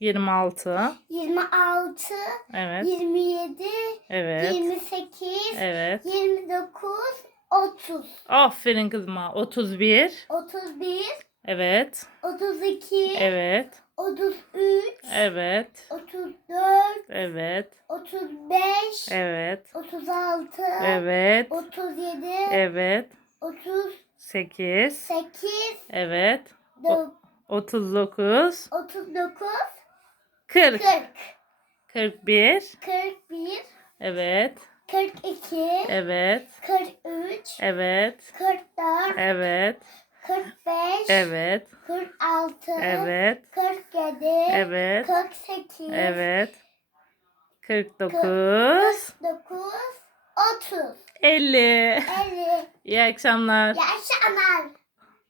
26. 26, Evet. 27, Evet. 28, Evet. 29, 30, Aferin kızıma. 31. 31, Evet. 32, Evet. 33, Evet. 34, Evet. 35, Evet. 36, Evet. 37, Evet. 38, 8. Evet. do- 39. 39, 40. 40, 41. 41, Evet. 42, Evet. 43, Evet. 44, Evet. 45, Evet. 46, Evet. 47, Evet. 48, Evet. 49. 49, 30, 50. 50. İyi akşamlar. İyi akşamlar.